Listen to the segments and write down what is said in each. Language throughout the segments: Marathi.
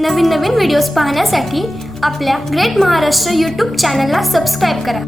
नवीन नवीन व्हिडिओज पाहण्यासाठी आपल्या ग्रेट महाराष्ट्र यूट्यूब चॅनलला सबस्क्राईब करा.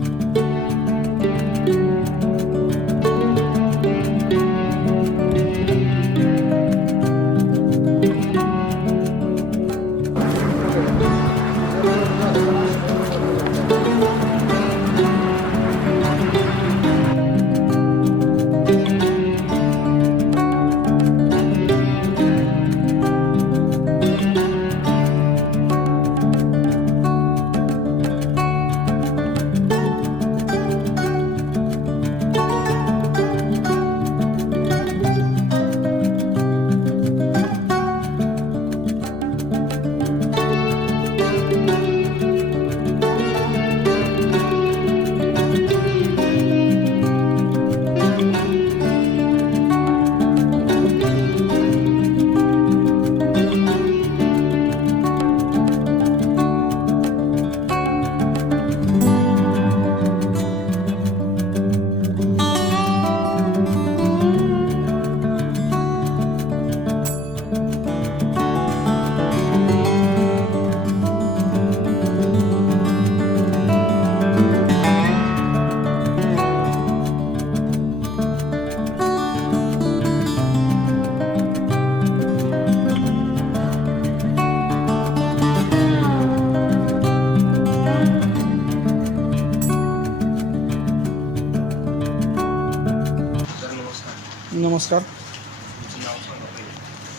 नमस्कार,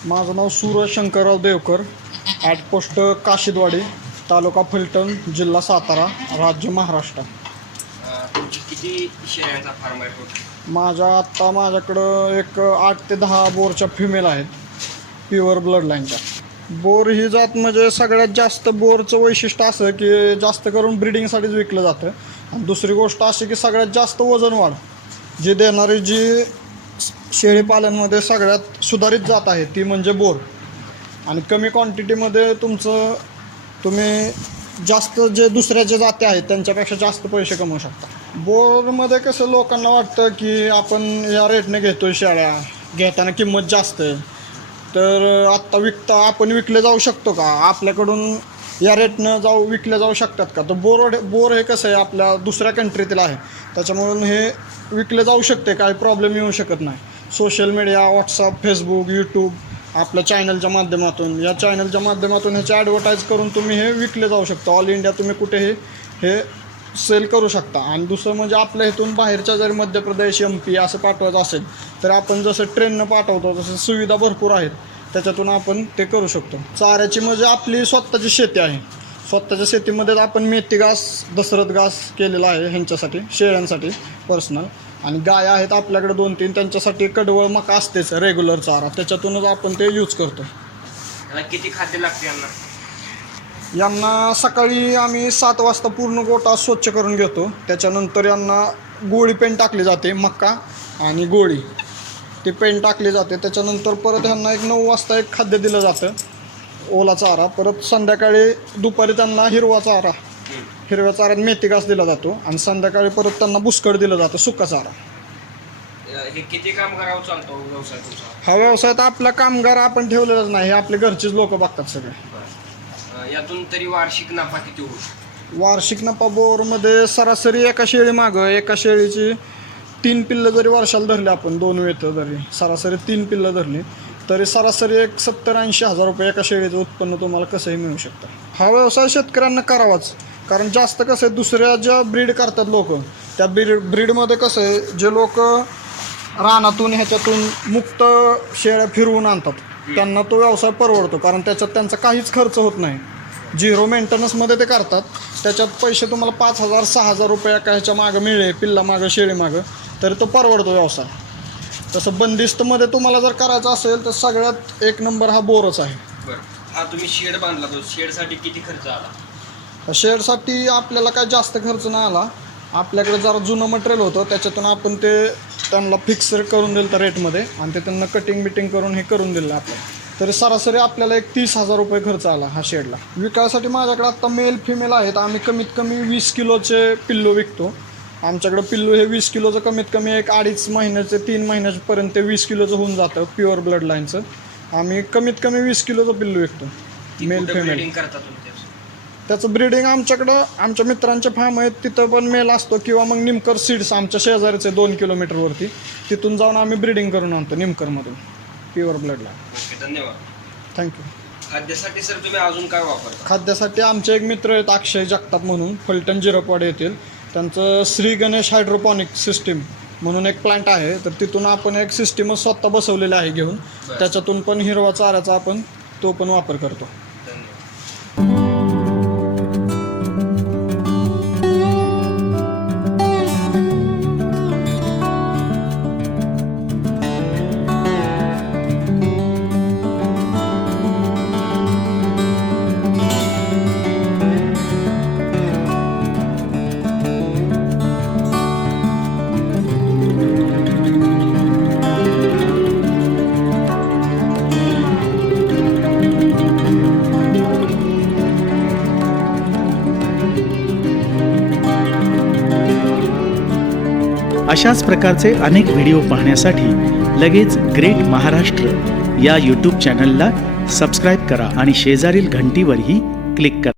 माझं नाव सूरज शंकरराव देवकर, ॲट पोस्ट काशीदवाडी, तालुका फलटण, जिल्हा सातारा, राज्य महाराष्ट्र. किती शेळ्यांचा फार्म आहे? माझ्याकडं एक 8 ते 10 बोरच्या फिमेल आहेत, प्युअर ब्लड लाईनच्या. बोर ही जात म्हणजे सगळ्यात जास्त बोरचं वैशिष्ट्य असं की जास्त करून ब्रिडिंगसाठीच विकलं जातं. आणि दुसरी गोष्ट अशी की सगळ्यात जास्त वजन वाढ जी देणारी जी शेळीपालनमध्ये सगळ्यात सुधारित जात आहे ती म्हणजे बोर. आणि कमी क्वांटिटीमध्ये तुम्ही जास्त जे दुसऱ्या जे जाती आहेत त्यांच्यापेक्षा जास्त पैसे कमवू शकता. बोरमध्ये कसं लोकांना वाटतं की आपण या रेटने घेतो आहे, शेळ्या घेताना किंमत जास्त आहे, तर आत्ता आपण विकले जाऊ शकतो का, आपल्याकडून या रेटनं विकले जाऊ शकतात का. तर बोर हे कसं आहे आपल्या दुसऱ्या कंट्रीतील आहे, त्याच्यामुळं हे विकले जाऊ शकते, काही प्रॉब्लेम येऊ शकत नाही. Social media, WhatsApp, Facebook, YouTube, आपल्या चॅनलच्या माध्यमातून ह्याची ॲडव्हर्टाईज करून तुम्ही हे विकले जाऊ शकता. ऑल इंडिया तुम्ही कुठेही हे सेल करू शकता. आणि दुसरं म्हणजे आपल्या इथून बाहेरच्या जरी मध्य प्रदेश, MP असं पाठवायचं असेल तर आपण जसं ट्रेननं पाठवतो तसं सुविधा भरपूर आहेत, त्याच्यातून आपण ते करू शकतो. चाऱ्याची म्हणजे आपली स्वतःची शेती आहे. स्वतःच्या शेतीमध्येच आपण मेथी घास, दशरथ घास केलेला आहे ह्यांच्यासाठी, शेळ्यांसाठी पर्सनल. आणि गाय आहेत आपल्याकडे 2-3, त्यांच्यासाठी कडवळ मका असतेच रेग्युलर चारा, त्याच्यातूनच आपण ते यूज करतो. किती खाद्य लागते यांना सकाळी आम्ही 7 वाजता पूर्ण गोठा स्वच्छ करून घेतो. त्याच्यानंतर यांना गोळी पेंड टाकली जाते, मका आणि गोळी ती पेंड टाकली जाते. त्याच्यानंतर परत ह्यांना 9 वाजता एक खाद्य दिलं जातं, ओला चारा. परत संध्याकाळी दुपारी त्यांना हिरव्या चाऱ्यात मेथी घास दिला जातो. आणि संध्याकाळी परत त्यांना बुसकट दिलं जातं, सुका चारा. हे किती कामगारावर चालतो व्यवसाय तुमचा? हा व्यवसाय तर आपला कामगार आपण ठेवलेलाच नाही, हे आपले घरचेच लोक बघतात सगळे. यातून तरी वार्षिक नफा किती होईल? वार्षिक नफा बोरमध्ये सरासरी एका शेळीची 3 पिल्लं जरी वर्षाला धरली, आपण 2 वेत जरी सरासरी 3 पिल्लं धरली तरी सरासरी एक 70-80 हजार रुपये एका शेळीचं उत्पन्न तुम्हाला कसंही मिळू शकतं. हा व्यवसाय शेतकऱ्यांना करावाच, कारण जास्त कसं आहे दुसऱ्या ज्या ब्रीड करतात लोक, त्या ब्रीडमध्ये कसं आहे जे लोक रानातून ह्याच्यातून मुक्त शेळ्या फिरवून आणतात त्यांना तो व्यवसाय परवडतो, कारण त्याच्यात त्यांचा काहीच खर्च होत नाही. 0 मेंटेनन्समध्ये ते करतात. त्याच्यात पैसे तुम्हाला 5,000-6,000 रुपये एका ह्याच्या मागं मिळेल, पिल्लामागं शेळीमागं, तरी तो परवडतो व्यवसाय. तसं बंदिस्तमध्ये तुम्हाला जर करायचं असेल तर सगळ्यात एक नंबर हा बोरच आहे. हा तुम्ही शेड बांधला, तो शेडसाठी किती खर्च आला? शेडसाठी आपल्याला काय जास्त खर्च नाही आला. आपल्याकडे जरा जुनं मटेरियल होतं, त्याच्यातून आपण ते त्यांना फिक्स करून दिलं तर रेटमध्ये, आणि ते त्यांना कटिंग करून हे करून दिलं आपल्याला. तरी सरासरी आपल्याला एक 30,000 रुपये खर्च आला हा शेडला. विकायसाठी माझ्याकडे आत्ता मेल फिमेल आहेत. आम्ही कमीत कमी 20 किलोचे पिल्लू विकतो. आमच्याकडे पिल्लू हे 20 किलोचं कमीत कमी एक 2.5 महिन्याचे 3 महिन्यापर्यंत 20 किलोचं होऊन जातं प्युअर ब्लड लाईनचं. आम्ही कमीत कमी 20 किलोचं पिल्लू विकतो. ती Male, कुठे female. ब्रीडिंग करता तुम्ही त्याचं? त्याचं ब्रीडिंग आमच्याकडं आमच्या मित्रांचे फार्म आहेत, तिथं पण मेल असतो किंवा मग निमकर सीड्स आमच्या शेजारीचे 2 किलोमीटरवरती, तिथून जाऊन आम्ही ब्रीडिंग करून आणतो निमकरमधून प्युअर ब्लडला. ओके, धन्यवाद. थँक्यू. खाद्यासाठी सर तुम्ही अजून काय वापरता? खाद्यासाठी आमचे एक मित्र आहेत अक्षय जगताप म्हणून, फलटण जिरपवाड येथील. त्यांचं श्री गणेश हायड्रोपॉनिक सिस्टीम म्हणून एक प्लांट आहे, तर तिथून आपण एक सिस्टीमच स्वतः बसवलेलं आहे घेऊन. बरं. त्याच्यातून पण हिरवा चाऱ्याचा आपण तो पण वापर करतो. धन्यवाद. अशाच प्रकारचे अनेक व्हिडिओ पाहण्यासाठी लगेच ग्रेट महाराष्ट्र या यूट्यूब चॅनलला सबस्क्राईब करा आणि शेजारील घंटीवरही क्लिक करा.